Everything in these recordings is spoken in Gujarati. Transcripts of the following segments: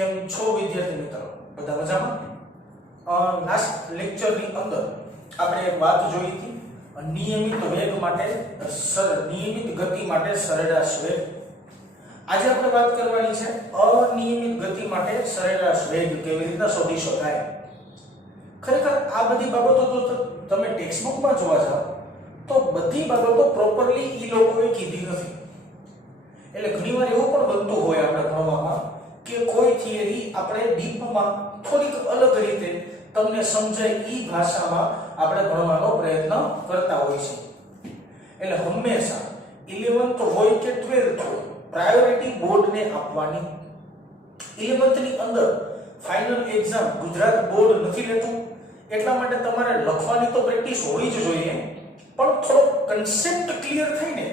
કેમ છો વિદ્યાર્થી મિત્રો? બધા મજામાં? લાસ્ટ લેક્ચરની અંદર આપણે એક વાત જોઈ હતી, નિયમિત વેગ માટે નિયમિત ગતિ માટે સરેરાશ વેગ. આજે આપણે વાત કરવાની છે અનિયમિત ગતિ માટે સરેરાશ વેગ કેવી રીતે શોધી શકાય. ખરેખર આ બધી બાબતો તો તમે ટેક્સ્ટબુકમાં જોવા જાઓ તો બધી બાબતો પ્રોપરલી ઈ લોકોએ કીધી નથી. એટલે ઘણીવાર એવું પણ બનતું હોય આપણે ભણવામાં કે કોઈ થિયરી આપણે ડીપમાં થોડીક અલગ રીતે તમને સમજાય ઈ ભાષામાં આપણે ભણવાનો પ્રયત્ન કરતા હોઈએ છીએ. એટલે હંમેશા 11th હોય કે 12th હોય પ્રાયોરિટી બોર્ડને આપવાની. 11th ની અંદર ફાઇનલ એક્ઝામ ગુજરાત બોર્ડ નથી લેતું, એટલા માટે તમારે લખવાની તો પ્રેક્ટિસ હોવી જ જોઈએ, પણ થોડો કન્સેપ્ટ ક્લિયર થઈને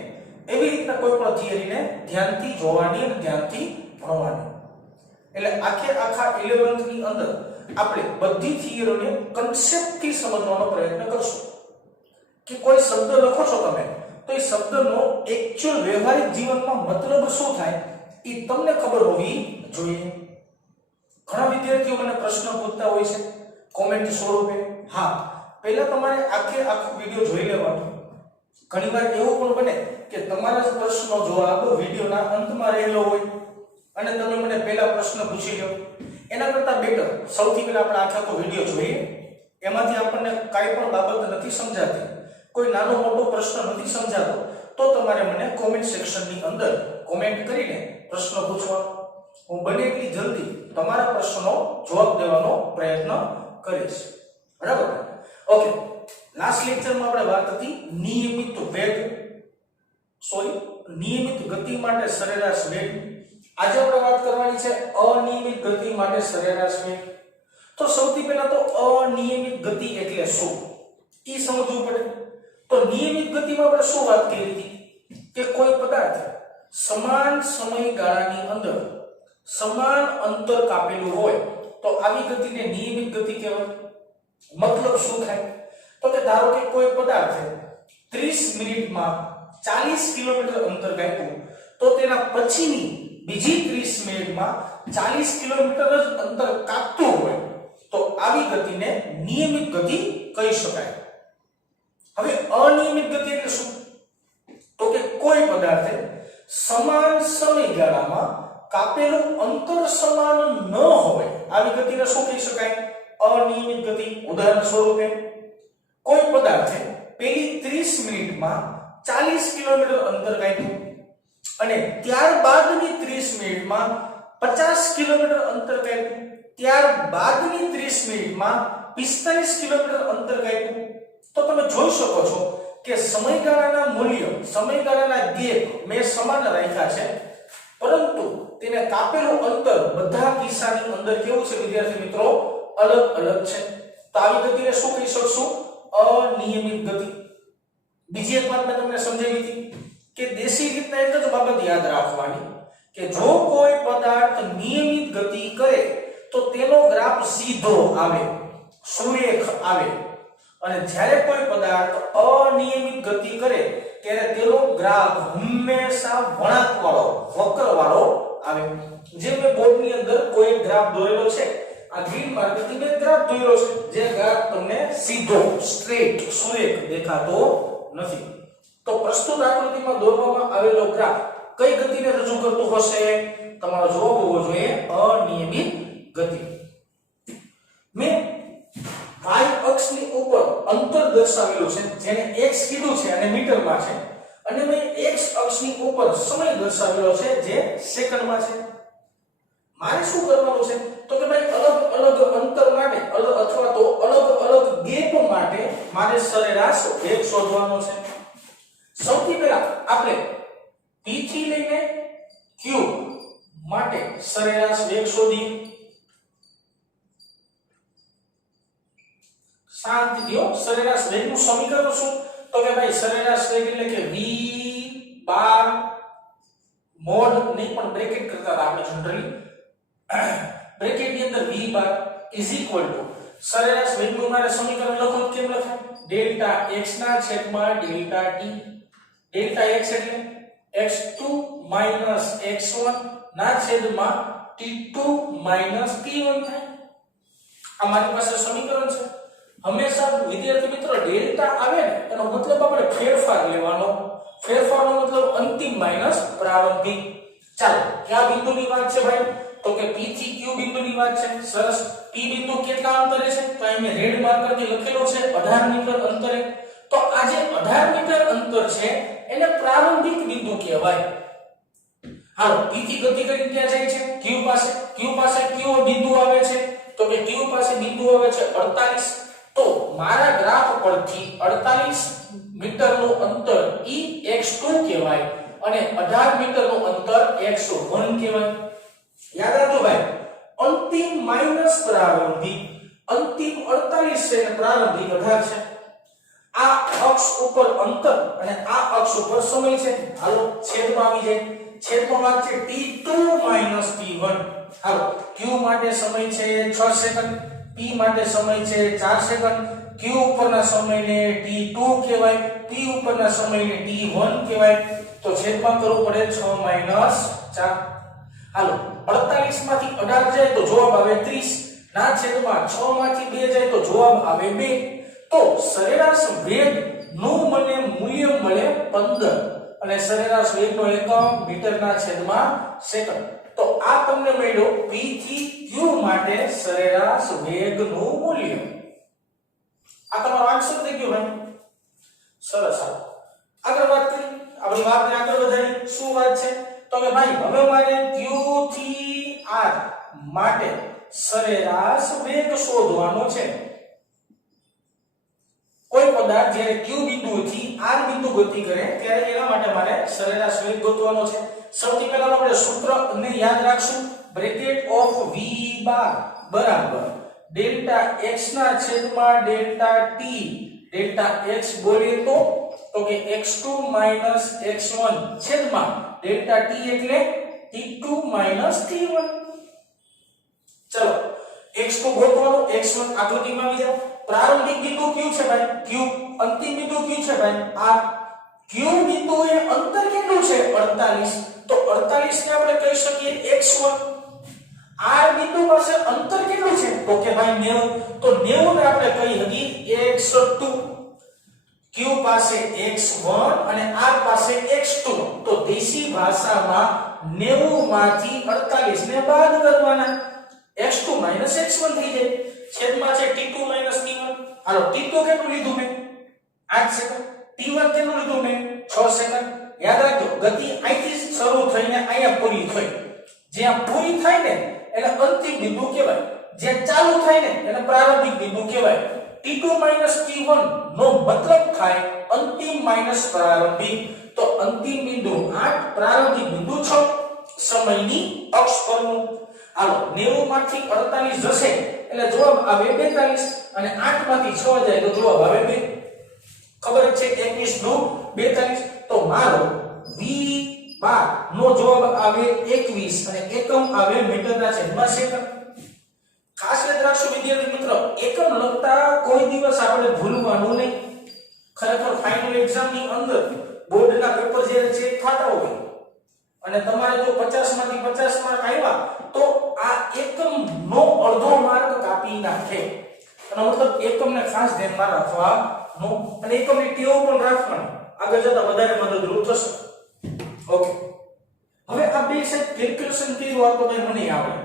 એવી રીતના કોઈ પણ થિયરીને ધ્યાનથી જોવાની અને ધ્યાનથી ભણવાની. એટલે આખા 11th ની અંદર આપણે બધી થિયરીને કન્સેપ્ટથી સમજવાનો પ્રયત્ન કરશું. કે કોઈ શબ્દ લખો છો તમે તો એ શબ્દનો એક્ચ્યુઅલ વ્યવહારિક જીવનમાં મતલબ શું થાય એ તમને ખબર હોવી જોઈએ. ઘણા વિદ્યાર્થીઓ મને પ્રશ્ન પૂછતા હોય છે કોમેન્ટ સ્વરૂપે. હા, પહેલા તમારે આખો વિડિયો જોઈ લેવાનો. ઘણીવાર એવું પણ બને કે તમારા જ પ્રશ્નનો જવાબ વિડિયોના અંતમાં રહેલો હોય અને તમે મને પહેલા પ્રશ્ન પૂછી લો. એના કરતાં બેટર સૌથી પહેલા આપણે આખો વિડિયો જોઈએ. એમાંથી આપણને કાંઈ પણ બાબત નથી સમજાતી, કોઈ નાનો મોટો પ્રશ્ન નથી સમજાતો, તો તમારે મને કોમેન્ટ સેક્શનની અંદર કોમેન્ટ કરીને પ્રશ્ન પૂછવાનો. હું બને એટલી જલ્દી તમારા પ્રશ્નનો જવાબ દેવાનો પ્રયત્ન કરીશ. બરાબર? ઓકે, લાસ્ટ લેક્ચરમાં આપણે વાત હતી નિયમિત ગતિ માટે સરેરાશ વેગ. આજે આપણે વાત કરવાની છે અનિયમિત ગતિ માટે સરેરાશ વેગ. તો સૌથી પહેલા તો અનિયમિત ગતિ એટલે શું એ સમજવું પડે. તો નિયમિત ગતિમાં આપણે શું વાત કરી હતી કે કોઈ પદાર્થ સમાન સમયગાળાની અંદર સમાન અંતર કાપેલું હોય તો આવી ગતિને નિયમિત ગતિ કહેવાય. મતલબ શું થાય? તો કે ધારો કે કોઈ પદાર્થે 30 મિનિટમાં 40 કિલોમીટર અંતર કાપ્યું તો તેના પછીની બીજી 30 મિનિટમાં 40 કિલોમીટર જ અંતર કાપતું હોય તો આવી ગતિને નિયમિત ગતિ કહી શકાય. હવે અનિયમિત ગતિ એટલે શું? તો કે કોઈ પદાર્થે સમાન સમયગાળામાં કાપેલું અંતર સમાન ન હોય આવી ગતિને શું કહી શકાય? અનિયમિત ગતિ. ઉદાહરણ સ્વરૂપે કોઈ પદાર્થે પહેલી 30 મિનિટમાં 40 કિલોમીટર અંતર કાપ્યું અને ત્યારબાદની 30 મિનિટમાં 50 કિલોમીટર અંતર કાપ્યું, ત્યારબાદની 30 મિનિટમાં 45 કિલોમીટર અંતર કાપ્યું, તો તમે જોઈ શકો છો કે સમયગાળાના મૂલ્ય, સમયગાળાના ગેપ મેં સમાન રાખ્યા છે, પરંતુ તેને કાપેલું અંતર બધા કિસ્સાની અંદર કેવું છે વિદ્યાર્થી મિત્રો? અલગ અલગ છે. તો આવી ગતિને શું કહી શકશું? અનિયમિત ગતિ. બીજી એક વાત મેં તમને સમજાવી હતી કે દેશી રીતના એક જ બાબત યાદ રાખવાની કે જો કોઈ પદાર્થ નિયમિત ગતિ કરે તો તેનો ગ્રાફ સીધો આવે, સુરેખ આવે, અને જ્યારે કોઈ પદાર્થ અનિયમિત ગતિ કરે ત્યારે તેનો ગ્રાફ હંમેશા વળાંકવાળો, વક્રવાળો આવે. જે મેં બોર્ડની અંદર કોઈ ગ્રાફ દોરેલો છે, આ ગ્રીન માર્કરથી મેં ગ્રાફ દોરેલો છે, જે ગ્રાફ તમને સીધો, સ્ટ્રેટ, સુરેખ દેખાતો નથી. તો પ્રસ્તુત આકૃતિમાં દોરવામાં આવેલો ગ્રાફ કઈ ગતિને રજૂ કરતું હશે? તમારો જવાબ હોવો જોઈએ અનિયમિત ગતિ. મેં y અક્ષની ઉપર અંતર દર્શાવેલું છે જેને x કીધું છે અને મીટરમાં છે, અને મેં x અક્ષની ઉપર સમય દર્શાવેલો છે જે સેકન્ડમાં છે. મારે શું કરવાનું છે? તો કે ભાઈ અલગ અલગ અંતર માટે અથવા તો અલગ અલગ ગેપ માટે મારે સરેરાશ વેગ શોધવાનો છે. સૌથી પહેલા આપણે p થી લઈને q માટે સરેરાશ વેગ શોધીએ. શાંતિ દો. સરેરાશ વેગનું સમીકરણ શું? તો કે ભાઈ સરેરાશ વેગ એટલે કે v બાર મોડ નહીં પણ બ્રેકેટ કરતા આપણે જનરલી બ્રેકેટની અંદર v bar is equal to સરેરાશ વેગનું મારે સમીકરણ લખો કેમ લખાય? ડેલ્ટા x ના છેદમાં ડેલ્ટા t. ડેલ્ટા x એટલે x2 x1 ના છેદમાં t2 t1 થાય। આ મારી પાસે સમીકરણ છે। હંમેશા વિદ્યાર્થી મિત્રો ડેલ્ટા આવે ને એનો મતલબ આપણે ફેરફાર લેવાનો। ફેરફારનો મતલબ અંતિમ માઈનસ પ્રારંભિક। ચાલો કયા બિંદુની વાત છે ભાઈ? તો કે p થી q બિંદુની વાત છે। સરસ। p બિંદુ કેટલા અંતરે છે? તો અહીં મેં રેડ માર્કરથી લખેલું છે 18 મીટર અંતરે। તો આ જે 18 મીટર અંતર છે એને પ્રારંભિક બિંદુ કહેવાય। હાલો p થી ગતિ કરી ક્યાં જાય છે? q પાસે। q પાસે કયો બિંદુ આવે છે? તો કે q પાસે બિંદુ આવે છે 48। તો મારા ગ્રાફ પરથી 48 મીટરનું અંતર ઈ x2 કહેવાય અને 18 મીટરનું અંતર x1 કહેવાય। યાદ રાખજો ભાઈ, અંતિમ માઈનસ પ્રારંભિક, અંતિમ 48 છે અને પ્રારંભિક 18 છે। આ અક્ષ ઉપર અંતર અને આ અક્ષ ઉપર સમય છે। હાલો છેદમાં આવી જાય। છેદમાં વાત છે t2 t1। હાલો q માટે સમય છે 6 સેકન્ડ, p માટે સમય છે 4 સેકન્ડ। q ઉપરના સમયને t2 કહેવાય, p ઉપરના સમયને t1 કહેવાય। તો છેદમાં કરવું પડે 6 - 4। હાલો 48 માંથી 18 જાય તો જવાબ આવે 30 ના છેદમાં 6 માંથી 2 જાય તો જવાબ આવે 2। તો સરેરાશ વેગ નું મને મૂલ્ય મળે 15 અને સરેરાશ વેગનો એકમ મીટરના છેદમાં સેકન્ડ। તો આ તમને મળ્યો p થી q માટે સરેરાશ વેગનું મૂલ્ય। આ તમારો આન્સર થઈ ગયો ભાઈ। સરસ। આગળ વાત કરી, આપણી વાતને આગળ વધારી। શું વાત છે? તો કે ભાઈ હવે મારે q થી r માટે સરેરાશ વેગ શોધવાનો છે। કોઈ પદાર્થ જ્યારે q બિંદુથી r બિંદુ ગતિ કરે ત્યારે એના માટે મારે સરેરાશ વેગ ગોતવાનો છે। સૌથી પહેલા આપણે સૂત્રને યાદ રાખશું। બ્રેકેટ ઓફ v બાર બરાબર ડેલ્ટા x ના છેદમાં ડેલ્ટા t। ડેલ્ટા x બોલે તો કે x2 x1 છેદમાં ડેલ્ટા t એટલે t2 t1। ચલો x2 ગોતવાનો, x1 આકૃતિમાં આવી જાવ। પ્રારંભિક બિંદુ q છે ભાઈ, q અંતિમ બિંદુ q છે ભાઈ r। q બિંદુએ અંતર કેટલું છે? 48। તો 48 ને આપણે કહી શકીએ x1। r બિંદુ પાસે અંતર કેટલું છે? તો કે ભાઈ 90। તો 90 ને આપણે કહી શકીએ x2। q પાસે x1 અને r પાસે x2। તો દેશી ભાષામાં 90 માંથી 48 ને બાદ કરવાના, x2 x1 થઈ જાય। છેદમાં છે t2 t1। હાલો t2 કેટલું લીધું મેં? 8 સેકન્ડ। t1 કેટલું લીધું મેં? 6 સેકન્ડ। યાદ રાખજો ગતિ અહીંથી શરૂ થઈને અહીંયા પૂરી થઈ। જ્યાં પૂરી થાય ને એને અંતિમ બિંદુ કહેવાય, જ્યાં ચાલુ થાય ને એને પ્રારંભિક બિંદુ કહેવાય। t2 t1 નો મતલબ થાય અંતિમ માઈનસ પ્રારંભિક। તો અંતિમ બિંદુ 8, પ્રારંભિક બિંદુ 6 સમયની અક્ષ પરનું। હાલો 90 માંથી 48 જશે એટલે જવાબ આવે 42 અને 8 માંથી 6 જાય તો જવાબ આવે 2। ખબર છે 21 નું 42। તો મારો v બાર નો જવાબ આવે 21 અને એકમ આવે મીટરના છેદમાં સેકન્ડ। ખાસ યાદ રાખજો વિદ્યાર્થી મિત્રો, એકમ લખતા કોઈ દિવસ આપણે ભૂલવાનું નહીં। ખરેખર ફાઇનલ એક્ઝામ ની અંદર બોર્ડના પેપર જ્યારે ચેક થતા હોય અને તમારે જો 50 માંથી 50 માર્ક આવ્યા તો આ એકમ નો અડધો માર્ક કાપી નાખે। એનો મતલબ એકમને ખાસ ધ્યાનમાં રાખવાનો અને એકમની ટેવ પણ રાખવાની, આગળ જતા વધારે મદદરૂપ થશે। ઓકે, હવે આ બે સેટ કેલ્ક્યુલેશન કર્યું આ તો ભાઈ મને આવડે,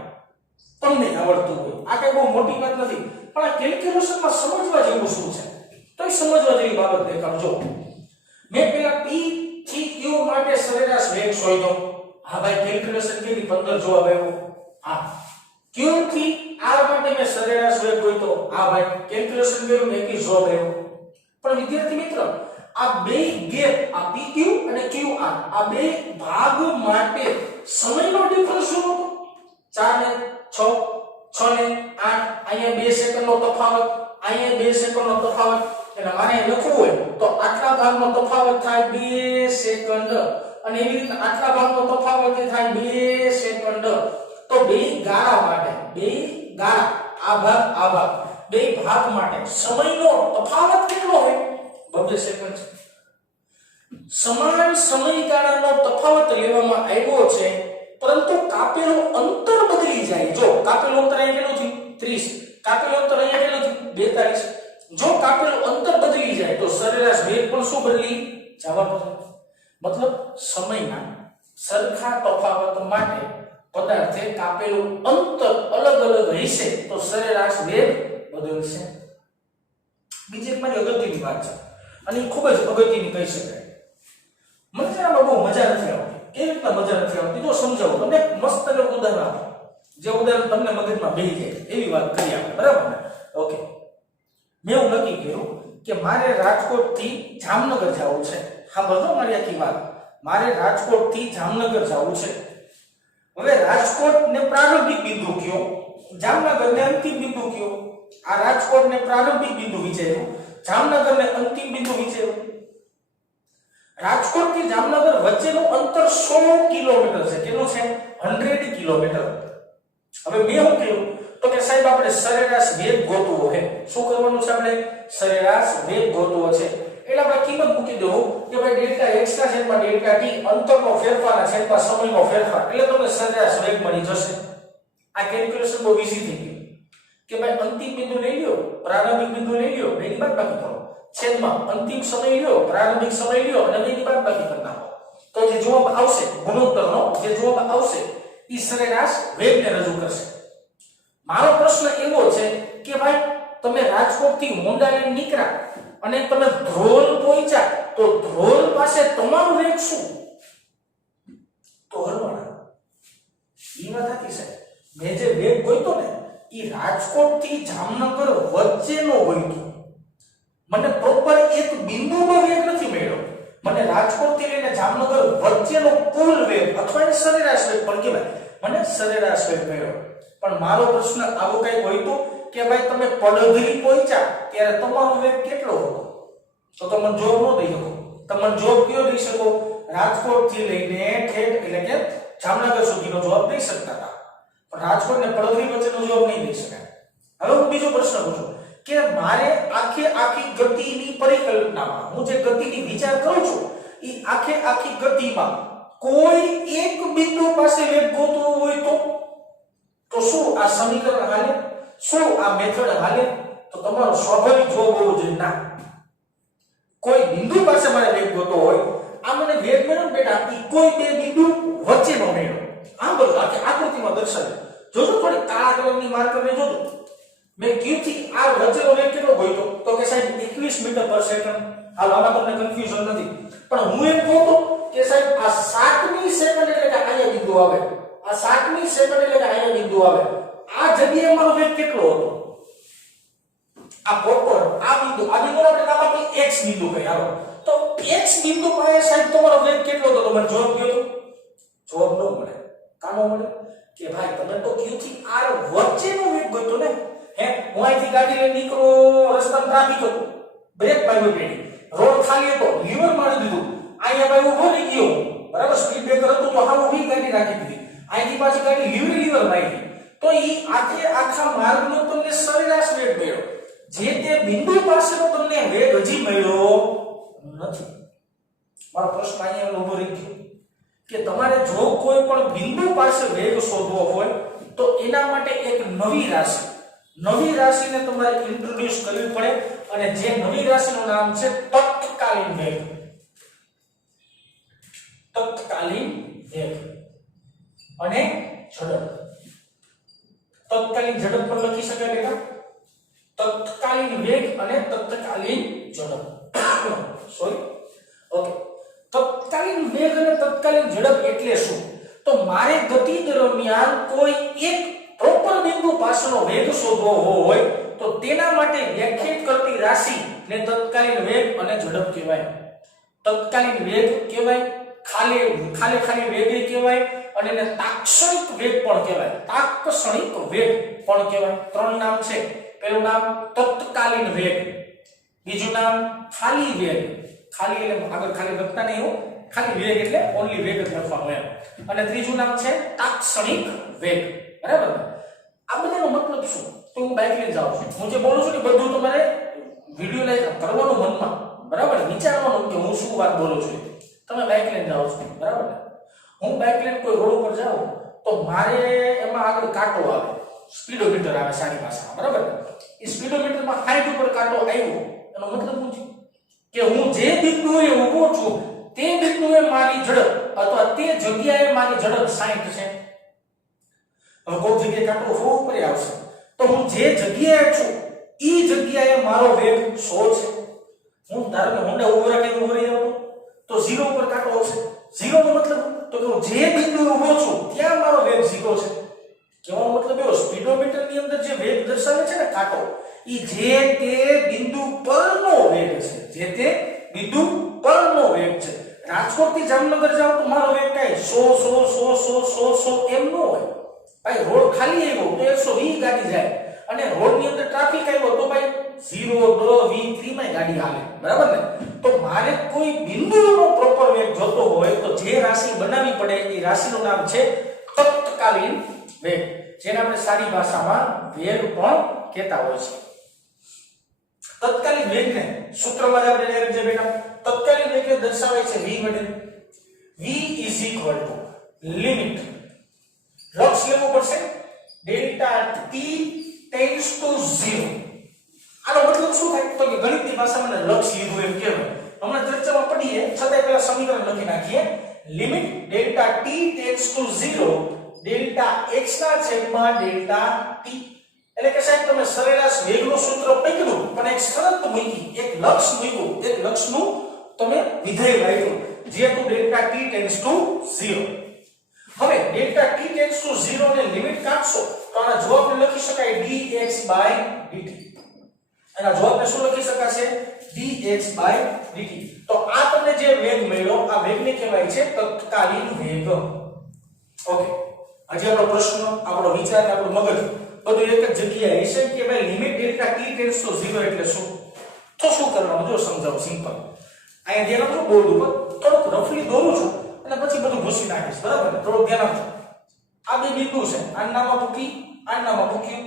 તમને આવડતું હોય, આ કઈ બહુ મોટી વાત નથી, પણ આ કેલ્ક્યુલેશનમાં સમજવા જેવું શું છે તો એ સમજવા જેવી બાબત દેખાડજો। મેં પેલા p થી q માટે સરેરાશ વેગ શોધ્યો। હા ભાઈ કેલ્ક્યુલેશન કરી 15 જવાબ આવ્યો। હા q થી r માટે મેં સરેરાશ વેગ ગોત્યો। હા ભાઈ કેલ્ક્યુલેશન કર્યું 21 જવાબ આવ્યો। પણ વિદ્યાર્થી મિત્રો આ બે ગેપ, આ pq અને qr, આ બે ભાગ માટે સમયનો ડિફરન્સ શું હતો? 4 ને 6, 6 ને 8, અહીંયા 2 સેકન્ડનો તફાવત, અહીંયા 2 સેકન્ડનો તફાવત। એટલે મારે લખવું હોય તો આટલા ભાગનો તફાવત થાય 2 સેકન્ડ અને એવી રીતે આટલા ભાગનો તફાવત થાય 2 સેકન્ડ। તો બે ગાળા માટે, બે ગાળા આ ભાગ બે ભાગ માટે સમયનો તફાવત કેટલો હોય? 2 સેકન્ડ છે। સમાન સમયગાળાનો તફાવત લેવામાં આવ્યો છે પરંતુ કાપેલું અંતર બદલી જાય. જો કાપેલું અંતર અહીંયા કેટલું થયું 30, કાપેલું અંતર અહીંયા કેટલું થયું 42. જો કાપેલું અંતર બદલી જાય તો સરેરાશ વેગ પણ શું બદલી જવાનો છે. મતલબ સમયના સરખા તફાવત માટે પદાર્થે કાપેલું અંતર અલગ અલગ હશે તો સરેરાશ વેગ બદલશે. બીજી એક મારી અગત્યની વાત છે અને એ ખૂબ જ અગત્યની કહી શકાય. મને આમાં બહુ મજા નથી આવતી. કેવી રીતના મજા નથી આવતી જો સમજાવું તમને. મસ્ત ઉદાહરણ આપો જે ઉદાહરણ તમને મગજમાં બેસી જાય એવી વાત કરી આપણે, બરાબર ને? ઓકે, મેં એવું નક્કી કર્યું કે મારે રાજકોટ થી જામનગર જવું છે. હા બરોબર, મારી આખી વાત. મારે રાજકોટ થી જામનગર જવું છે. હવે રાજકોટ ને પ્રારંભિક બિંદુ કયો, જામનગર ને અંતિમ બિંદુ કયો. આ રાજકોટ ને પ્રારંભિક બિંદુ વિચાર્યું, જામનગર ને અંતિમ બિંદુ વિચાર્યું. રાજકોટ થી જામનગર વચ્ચેનું અંતર 100 કિલોમીટર છે. કેટલું છે? 100 કિલોમીટર. હવે મેં શું કહ્યું તો કે સાહેબ આપણે સરેરાશ વેગ ગોતવો છે. શું કરવાનું છે? આપણે સરેરાશ વેગ ગોતવો છે. એટલે આપણે કિંમત મૂકી દો કે ભાઈ ડેલ્ટા x ના છેદમાં ડેલ્ટા t અંતરનો ફેરફાર ના છેદમાં સમયનો ફેરફાર, એટલે તમને સરેરાશ વેગ મળી જશે. આ કેલ્ક્યુલેશન બહુ ઈઝી થઈ ગયું કે ભાઈ અંતિમ બિંદુ લઈ લ્યો, પ્રારંભિક બિંદુ લઈ લ્યો, બેની બાદબાકી કરો, છેદમાં અંતિમ સમય લ્યો, પ્રારંભિક સમય લ્યો અને બેની બાદબાકી કરી નાખો. તો જે જવાબ આવશે ગુણોત્તરનો જે જવાબ આવશે એ સરેરાશ વેગને રજૂ કરશે. મારો પ્રશ્ન એવો છે કે ભાઈ તમે રાજકોટ થી મોંડા લઈને નીકળ્યા અને તમે ધ્રોલ પહોંચ્યા તો ધ્રોલ પાસે તમારું વેગ શું? તો હરવાના. એ વાત હતી સાહેબ. મેં જે વેગ ગોઈતો ને એ રાજકોટ થી જામનગર વચ્ચેનો ગોઈતો. મને પ્રોપર એક બિંદુનો વેગ નથી મળ્યો. મને રાજકોટ થી લઈને જામનગર વચ્ચેનો કુલ વેગ અથવા એને સરેરાશ વેગ પણ કહેવાય. મને સરેરાશ વેગ મળ્યો. પણ મારો પ્રશ્ન આવો કઈ હોય તો કે ભાઈ તમે પડધરી પહોંચ્યા ત્યારે તમારો વેગ કેટલો હતો? તો તમે જવાબ ન દઈ શકો. તમે જવાબ કયો દઈ શકો? રાજકોટ થી લઈને ઠેઠ એટલે કે જામનગર સુધીનો જવાબ દઈ શકતા હતા, પણ રાજકોટ ને પડધરી વચ્ચેનો જવાબ નહીં દઈ શકાય. હવે હું બીજો પ્રશ્ન પૂછું કે મારે આખી ગતિની પરિકલ્પનામાં હું જે ગતિની વિચાર કરું છું એ આખી ગતિમાં કોઈ એક બિંદુ પાસે વેગ ગોતવો હોય તો શું આ સમીકરણ હાલે? શું આ મેથડ હાલે? તો તમારો સ્વાભાવિક જવાબ હોવો જોઈએ ના. કોઈ બિંદુ પાસે મારે વેગ ગોતવો હોય, આ મને વેગ મળ્યો બેટા એ કોઈ બે બિંદુ વચ્ચેનો મળ્યો. આમ બોલો આકૃતિમાં દર્શાવ્યું. જોજો થોડી કાળા કલરની માર્કરને જોજો. મેં q થી r વચ્ચેનો વેગ કેટલો ગોઈતો તો કે સાહેબ 21 મીટર પર સેકન્ડ. હાલ આમાં તમને કન્ફ્યુઝન નથી, પણ હું એમ કહું કે સાહેબ આ 7મી સેકન્ડ એટલે કે અહીંયા બિંદુ આવે. આ 7મી સેકન્ડ એટલે કે અહીંયા બિંદુ આવે. આ જગ્યાએ મારો વેગ કેટલો હતો? આ પ્રોપર આ બિંદુ આપણે નામ આપી x બિંદુ કહી. હાલો તો x બિંદુ પાસે સાહેબ તમારો વેગ કેટલો હતો? તો મને જવાબ કયો તો? જવાબ ન મળે. કાનો મળે? કે ભાઈ તમે તો q થી r વચ્ચેનો વેગ ગોતો ને. હે હું અહીંથી ગાડી લઈને નીકળો, રસ્તામાં ટ્રાફિક હતો, બ્રેક માર્યો પેડી, રોડ ખાલી હતો, લીવર મારી દીધું, અહીંયા ભાઈ ઊભો રહી ગયો, બરાબર સ્પીડ બ્રેકર હતું તો હા ઊભી ગાડી રાખી દીધી, અહીંથી પાછી ગાડી લીવર મારી. તો ઈ આખા માર્ગનો તમને સરેરાશ વેગ મળ્યો. જે તે બિંદુ પાસેનો તમને વેગ હજી મળ્યો નથી. મારો પ્રશ્ન અહીંયા ઊભો રહી ગયો કે તમારે જો કોઈ પણ બિંદુ પાસે વેગ શોધવો હોય તો એના માટે એક નવી રાશિને તમારે ઇન્ટ્રોડ્યુસ કરવી પડે અને જે નવી રાશિનું નામ છે તત્કાલીન વેગ. તત્કાલીન વેગ અને ઝડપ. તત્કાલીન ઝડપ પણ લખી શકાય બેટા. તત્કાલીન વેગ અને તત્કાલીન ઝડપ. Sorry okay. તત્કાલીન વેગ અને તત્કાલીન ઝડપ એટલે શું? તો મારે ગતિ દરમિયાન કોઈ એક પ્રોપર બિંદુ પાસેનો વેગ શોધવો હોય તો તેના માટે વ્યાખ્યાયિત કરતી રાશિને તત્કાલીન વેગ અને ઝડપ કહેવાય. તત્કાલીન વેગ કહેવાય, ખાલી વેગ કહેવાય અને એને તાક્ષણિક વેગ પણ કહેવાય. તાક્ષણિક વેગ પણ કહેવાય. ત્રણ નામ છે. પહેલું નામ તત્કાલીન વેગ, બીજું નામ ખાલી વેગ. ખાલી એટલે આગળ ખાલી લખતા નહીં હો, ખાલી વેગ એટલે ઓન્લી વેગ જ લખવાનું એમ. અને ત્રીજું નામ છે તાક્ષણિક વેગ. બરાબર? આ બધાનો મતલબ શું? તો હું બાઇક લઈને જાઉં છું, હું જે બોલું છું ને બધું તમારે વિડિયોલાઇઝ કરવાનું મનમાં, બરાબર? વિચારવાનું કે હું શું વાત બોલું છું. તમે બાઇક લઈને જાઓ છો, બરાબર? હું બાઇક લઈને કોઈ રોડ ઉપર જાઉં તો મારે એમાં આગળ કાંટો આવે, સ્પીડોમીટર આવે સારી ભાષામાં, બરાબર? એ સ્પીડોમીટરમાં 60 ઉપર કાંટો આવ્યો, એનો મતલબ શું છે કે હું જે બિંદુએ ઊભો છું તે બિંદુએ મારી ઝડપ અથવા તે જગ્યાએ મારી ઝડપ 60 છે. હવે કોઈ જગ્યાએ કાંટો 100 ઉપર આવશે તો હું જે જગ્યાએ છું ઈ જગ્યાએ મારો વેગ 100 છે. હું ધારો કે હું ઉભો રાખીને ઉભો રહી જાઉં તો 0 ઉપર કાંટો આવશે. 0 નો મતલબ તો કે હું જે બિંદુએ ઊભો છું ત્યાં મારો વેગ 0 છે. કહેવાનો મતલબ એવો, સ્પીડોમીટર ની અંદર જે વેગ દર્શાવે છે ને કાંટો, ઈ જે તે બિંદુ પરનો વેગ છે, જે તે બિંદુ પરનો વેગ છે. રાજકોટ થી જામનગર જાવ તો મારો વેગ કઈ 100 એમ ન હોય ભાઈ. રોડ ખાલી આવ્યો તો 120 ગાડી જાય, અને રોડ ની અંદર ટ્રાફિક આવ્યો તો ભાઈ 0 10 20 30 માં ગાડી હાલે, બરાબર ને? તો મારે કોઈ બિંદુનો પ્રોપર વેગ જોતો હોય તો જે રાશિ બનાવવી પડે એ રાશિનું નામ છે તત્કાલીન વેગ, જેને આપણે સારી ભાષામાં વેગ પણ કહેતા હોય છે. તત્કાલીન વેગને સૂત્રમાં જ આપણે ડાયરેક્ટ જે બેટા તત્કાલીન વેગને દર્શાવે છે v વડે. v લિમિટ, લક્ષ લેવું પડશે ડેલ્ટા t ટેન્ડ્સ ટુ 0. આનો મતલબ શું થાય તો કે ગણિતની ભાષામાં લક્ષ લીધું એમ કહેવાય. હમણાં ચર્ચામાં પડીએ છતાંય પહેલા સમીકરણ લખી નાખીએ. Limit delta t tends to 0 delta x ના છેદમાં ડેલ્ટા t. એટલે કે સાહેબ તમે સરેરાશ વેગનું સૂત્ર પકડ્યું પણ એક શરત મૂકી, એક લક્ષ મૂક્યું, એક લક્ષનું તમે વિધેય વાળ્યું જે હતું ડેલ્ટા t ટેન્ડ્સ ટુ 0. હવે ડેલ્ટા t ટેન્ડ્સ ટુ 0 ને લિમિટ કાઢશો તો આના જવાબને લખી શકાય dx/dt. એના જવાબને શું લખી શકાશે? dx/dt. તો આ તમને જે વેગ મળ્યો આ વેગને કહેવાય છે તત્કાલીન વેગ. ઓકે, આજે આપણો પ્રશ્ન, આપણો વિચાર, આપણું મગજ બધું એક જ જગ્યાએ હશે કે ભાઈ limit delta t tends to 0 એટલે શું? તો શું કરવાનું જો સમજાવું સિમ્પલ. અહીંયા ધ્યાન આપજો, બોર્ડ ઉપર થોડુંક રફલી દોરું છું અને પછી બધું ઘૂસી નાખીશ, બરાબર ને? થોડુંક ધ્યાન આપજો. આ બે બિંદુ છે, આના નામમાં મૂકી, આના નામમાં મૂક્યું.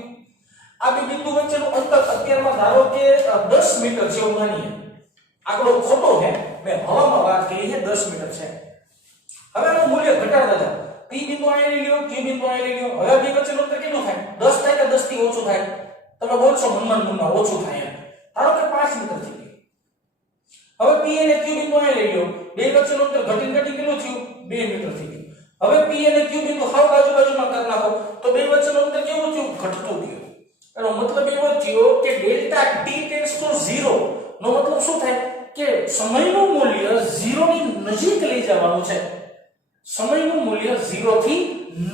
આ બે બિંદુ વચ્ચેનું અંતર અત્યારમાં ધારો કે 10 મીટર છે એવું માનીએ. આંકડો ખોટો છે, મેં હવામાં વાત કરી છે 10 મીટર છે. હવે આનું મૂલ્ય ઘટાડતા જાઓ. p બિંદુ અહીં લઈ લ્યો, q બિંદુ અહીં લઈ લ્યો. હવે બે વચ્ચેનું અંતર કેટલું થાય? 10 થાય કે 10 થી ઓછું થાય? તમે બોલશો મનમાં ઓછું થાય એમ. ધારો કે 5 મીટર થઈ ગયું. હવે p અને q બિંદુ અહીં લઈ લ્યો. બે વચ્ચેનું અંતર ઘટીને કેટલું થયું? 2 મીટર થઈ ગયું. હવે p અને q બિંદુ હાવ બાજુમાં કરી નાખો તો બે વચ્ચેનું અંતર કેવું થયું? ઘટતું ગયું. એનો મતલબ એવો થયો કે ડેલ્ટા t ટેન્ડ્સ ટુ 0 નો મતલબ શું થાય કે સમયનું મૂલ્ય 0 ની નજીક લઈ જવાનું છે. સમયનું મૂલ્ય 0 થી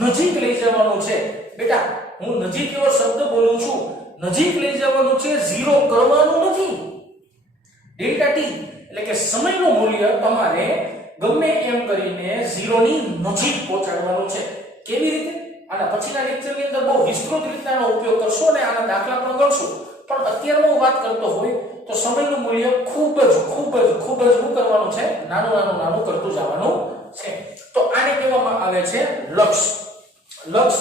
નજીક લઈ જવાનું છે. બેટા હું નજીક એવો શબ્દ બોલું છું, નજીક લઈ જવાનું છે, 0 કરવાનું નથી. ડેલ્ટા t એટલે કે સમયનું મૂલ્ય તમારે ગમે એમ કરીને 0 ની નજીક પહોંચાડવાનું છે. કેવી રીતે? આના પછીના લેક્ચરની અંદર બહુ વિસ્તૃત રીતનો ઉપયોગ કરશો અને આના દાખલા પણ ગણશું. પણ અત્યારે હું વાત કરતો હોય તો સમયનું મૂલ્ય ખૂબ જ શું કરવાનું છે? નાનું કરતું જવાનું છે. તો આને કહેવામાં આવે છે લક્ષ. લક્ષ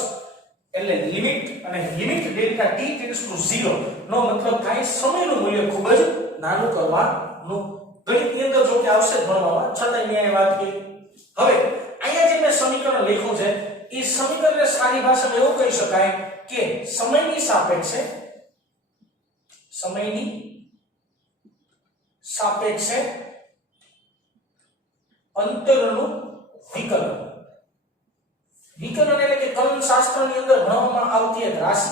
એટલે લિમિટ, અને limit delta t tends to 0 નો મતલબ થાય સમયનું મૂલ્ય ખૂબ જ નાનું કરવાનું. ગણિતની અંદર જો કે આવશે ભણવામાં, છતાં મેં વાત કરી. હવે અહીંયા જે મેં સમીકરણ લખ્યું છે એ સમીકરણને સારી ભાષામાં એવું કહી શકાય કે સમયની સાપેક્ષે અંતરનું વિકલન. વિકલન એટલે કે કલન શાસ્ત્રની અંદર ભણવામાં આવતી એક રાશિ,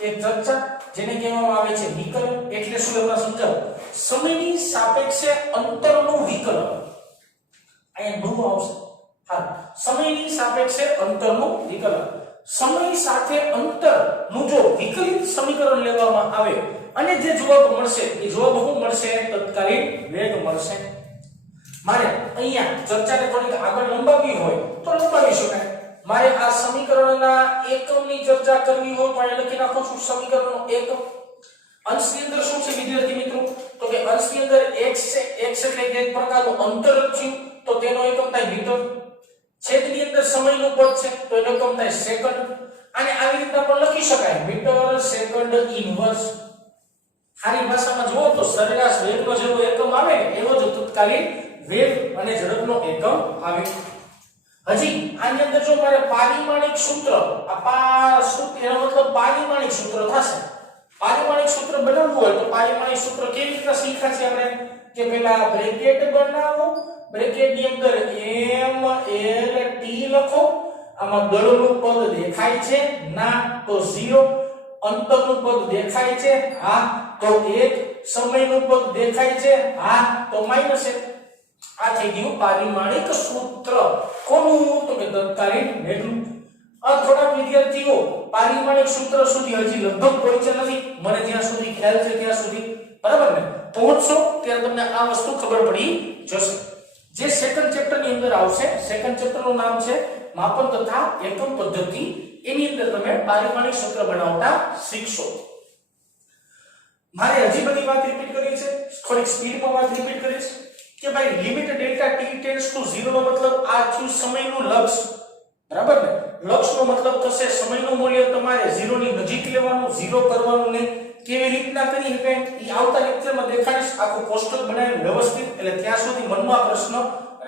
એક ચર્ચા જેને કહેવામાં આવે છે વિકલન. એટલે શું એમાં સમજાવો? સમયની સાપેક્ષે અંતરનું વિકલન. અહીંયા નું આવશે. હા, સમયની સાપેક્ષે અંતરનું વિકલન. સમય સાથે અંતરનું જો વિકલિત સમીકરણ લેવામાં આવે અને જે જવાબ મળશે એ જવાબ શું મળશે? તત્કાલીન વેગ મળશે. મારે અહીંયા ચર્ચાને થોડીક આગળ લંબાવવી હોય તો લંબાવી શકાય. મારે આ સમીકરણના એકમની ચર્ચા કરવી હોય તો અહીંયા લખી નાખું છું સમીકરણનો એકમ. અંશની અંદર શું છે વિદ્યાર્થી મિત્રો? તો કે અંશની અંદર x છે. x એટલે કે એક પ્રકારનું અંતર થયું તો તેનો એકમ થાય મીટર. છેદની અંદર સમયનું પદ છે તો એનો એકમ થાય સેકન્ડ. અને આવી રીતના પણ લખી શકાય મીટર સેકન્ડ ઇન્વર્સ. ખારી ભાષામાં જુઓ તો સરેરાશ વેગનો જેવો એકમ આવે એવો જ તત્કાલીન વેગ અને ઝડપનો એકમ આવે. હજી આની અંદર જો મારે પારિમાણિક સૂત્ર એનો મતલબ પારિમાણિક સૂત્ર થશે. પારિમાણિક સૂત્ર બનાવવું હોય તો પારિમાણિક સૂત્ર કેવી રીતે શીખ્યા છે આપણે કે પહેલા બ્રેકેટ બનાવો, બ્રેકેટ ની અંદર m l t લખો. આમાં દળનું પદ દેખાય છે? ના. તો 0. અંતરનું પદ દેખાય છે? હા. તો 1. સમયનું પદ દેખાય છે? હા. તો -1. આ થઈ ગયું પારિમાણિક સૂત્ર. કોનું? તો કે તત્કાલીન વેગનું. થોડાક વિદ્યાર્થીઓ પારિમાણિક સૂત્ર સુધી હજી લગભગ પહોંચ્યા નથી. મને જ્યાં સુધી ખ્યાલ છે ત્યાં સુધી, બરાબર ને? પહોંચશો ત્યારે તમને આ વસ્તુ ખબર પડી જશે. જે સેકન્ડ ચેપ્ટર ની અંદર આવશે, સેકન્ડ ચેપ્ટર નું નામ છે માપન તથા એકમ પદ્ધતિ. એની અંદર તમે પારિમાણિક સૂત્ર બનાવતા શીખશો. મારે હજી બધી વાત રિપીટ કરવી છે, થોડીક સ્પીડમાં વાત રિપીટ કરીશ કે ભાઈ limit delta t tends to 0 નો મતલબ આ થયું સમયનું લક્ષ, બરાબર ને? લક્ષનો મતલબ થશે સમયનું મૂલ્ય તમારે 0 ની નજીક લેવાનું, 0 કરવાનું નહીં. કેવી રીતના કરી શકાય એ આવતા લેક્ચરમાં દેખાડીશ. આખું કોષ્ટક બનાવીને વ્યવસ્થિત, એટલે ત્યાં સુધી મનમાં પ્રશ્ન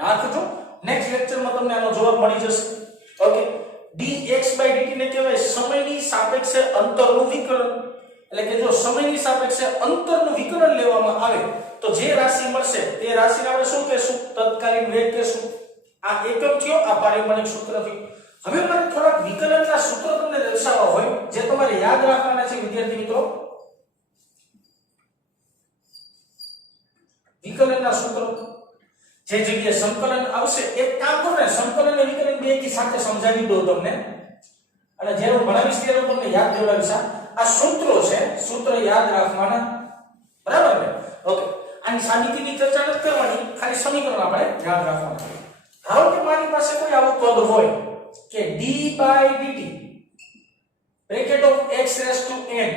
રાખજો. નેક્સ્ટ લેક્ચરમાં તમને આનો જવાબ મળી જશે. ઓકે. dx/dt ને કહેવાય સમયની સાપેક્ષે અંતરનું વિકલન. એટલે કે જો સમયની સાપેક્ષે અંતરનું વિકલન લેવામાં આવે તો જે રાશિ મળશે તે રાશિને આપણે શું કહેશું? તત્કાલીન વેગ કહેશું. આ એકમ થયો, આ પારિમાણિક સૂત્ર થયું. હવે મારે થોડાક વિકલનના સૂત્ર તમને દર્શાવવા હોય જે તમારે યાદ રાખવાના છે વિદ્યાર્થી મિત્રો. વિકલનના સૂત્રો જે જગ્યાએ સંકલન આવશે, એક કામ કરો ને, સંકલન અને વિકલન બે એકી સાથે સમજાવી દઉં તમને, અને જ્યારે હું ભણાવીશ ત્યારે હું તમને યાદ દેવડાવીશ. આ સૂત્રો છે, સૂત્ર યાદ રાખવાના, બરાબર ને? ઓકે. આની સાબિતીની ચર્ચા નથી કરવાની, ખાલી સમીકરણ આપણે યાદ રાખવાના. ધારો કે મારી પાસે કોઈ આવું પદ હોય કે d/dt bracket of x raised to n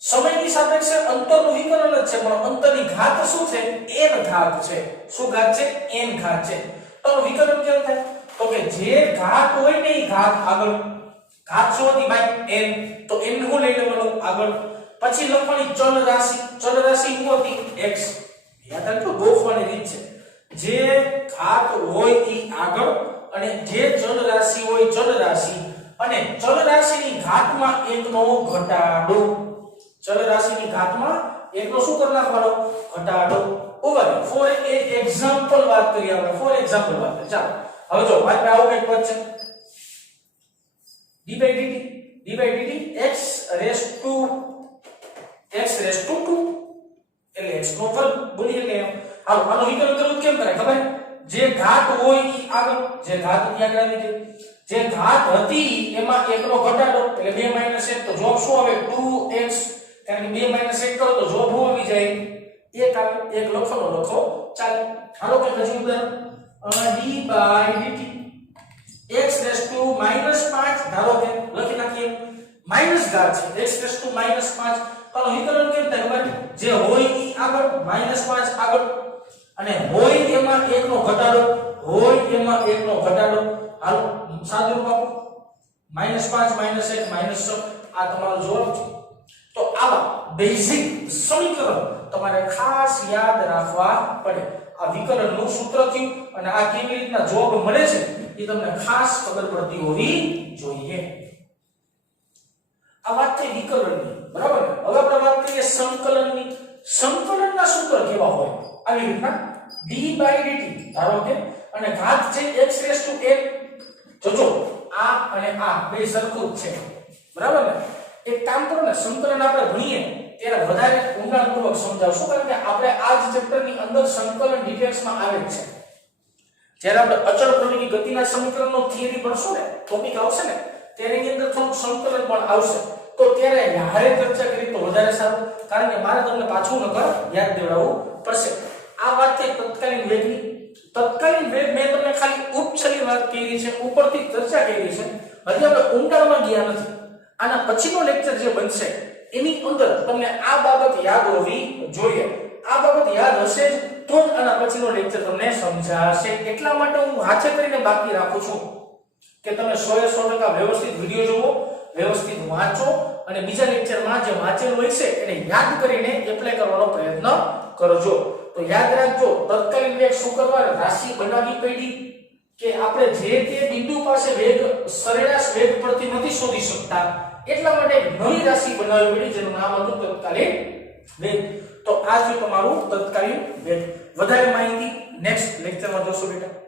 સમયની સાપેક્ષે અંતરનું વિકલન જ છે, પણ અંતરની ઘાત શું છે? n ઘાત છે. શું ઘાત છે? n ઘાત છે. તો વિકલન કેમ થાય? તો કે જે ઘાત હોય ને એ ઘાત આગળ, ઘાત શું હતી ભાઈ? n. તો n હું લઈ લેવાનું આગળ. પછી લખવાની ચલ રાશિ, ચલ રાશિ શું હતી? x. યાદ રાખજો, ગોખવાની રીત છે. જે ઘાત હોય એ આગળ, અને જે ચલ રાશિ હોય ચલ રાશિ, અને ચલ રાશિની ઘાતમાં 1 નો ઘટાડો. ચલ રાશિની ઘાતમાં 1 નો શું કરી નાખવાનો? ઘટાડો. ઓવર. ફોર એક્ઝામ્પલ વાત કરીએ આપણે, ફોર એક્ઝામ્પલ વાત કરીએ. ચાલો હવે જો મારી પાસે આવું કંઈક પદ છે d/dt x raised to 2 એટલે x નો વર્ગ બોલીએ કે હાલો આનો વિકલન કરવું કેમ કરે ખબર? જે ઘાત હોય ઈ આગળ, જે ઘાત ની આગળ આવી ગઈ, જે ઘાત હતી એમાં 1 નો ઘટાડો એટલે 2 - 1 તો જવાબ શું આવે? 2x. કારણ કે 2 - 1 કરો તો જવાબ શું આવી જાય? 1 આવે. 1 લખો ચાલે. હાલો કે હજી ઉદાહરણ d/dt x raised to -5 ધારો કે લખી નાખીએ, માઈનસ ઘાત છે, x raised to -5. તો વિકલન કેમ થાય ખબર? જે હોય ઈ આગળ, -5 આગળ, અને હોય એમાં 1 નો ઘટાડો, હોય એમાં 1 નો ઘટાડો. હાલો સાદું રૂપ આપો, -5 -1 -6. આ તમારો જવાબ છે. તો આવા બેઝિક સમીકરણ તમારે ખાસ યાદ રાખવા પડે. આ વિકલનનું સૂત્ર થયું, અને આ કેવી રીતના જવાબ મળે છે એ તમને ખાસ ખબર પડતી હોવી જોઈએ. આ વાત થઈ વિકલનની, બરાબર ને? હવે આપણે વાત કરીએ સંકલનની. સંકલનના સૂત્ર કેવા હોય? આવી રીતના d/dt ધારો કે, અને ઘાત છે x raised to n. જોજો આ અને આ બે સરખું જ છે, બરાબર ને? એક કામ કરો ને, સંકલન આપણે ભણીએ ત્યારે વધારે ઊંડાણપૂર્વક સમજાવશું, કારણ કે આપણે આ જ ચેપ્ટરની અંદર સંકલન ડિટેલ્સમાં આવે છે. જ્યારે આપણે અચળ પ્રમેયની ગતિના સમીકરણનો થિયરી ભણશું ને, ટોપિક આવશે ને, ત્યારે એની અંદર થોડું સંકલન પણ આવશે. તો ત્યારે હારે ચર્ચા કરી તો વધારે સારું, કારણ કે મારે તમને પાછું નકર યાદ દેવડાવવું પડશે. આ વાત થઈ તત્કાલીન વેગની. તત્કાલીન વેગ મેં તમને ખાલી ઉપછલી વાત કરી છે, ઉપરથી ચર્ચા કરી છે, હજી આપણે ઊંડાણમાં ગયા નથી. આના પછીનો લેક્ચર જે બનશે એની અંદર તમને આ બાબત યાદ હોવી જોઈએ. આ બાબત યાદ હશે તો જ આના પછીનો લેક્ચર તમને સમજાશે. એટલા માટે હું હાથે કરીને બાકી રાખું છું કે તમે 100% વ્યવસ્થિત વિડિયો જોવો, વ્યવસ્થિત વાંચો, અને બીજા લેક્ચરમાં જે વાંચેલું હોય છે એને યાદ કરીને એપ્લાય કરવાનો પ્રયત્ન કરજો. તો યાદ રાખજો તત્કાલીન વેગ શું કરવા રાશિ બનાવવી પડી કે આપણે જે તે બિંદુ પાસે વેગ સરેરાશ વેગ પરથી નથી શોધી શકતા એટલા માટે નવી રાશિ બનાવવી પડી જેનું નામ હતું તત્કાલીન વેગ તો આ જો તમારું તત્કાલીન વેગ વધારે માહિતી નેક્સ્ટ લેક્ચરમાં જોશું બેટા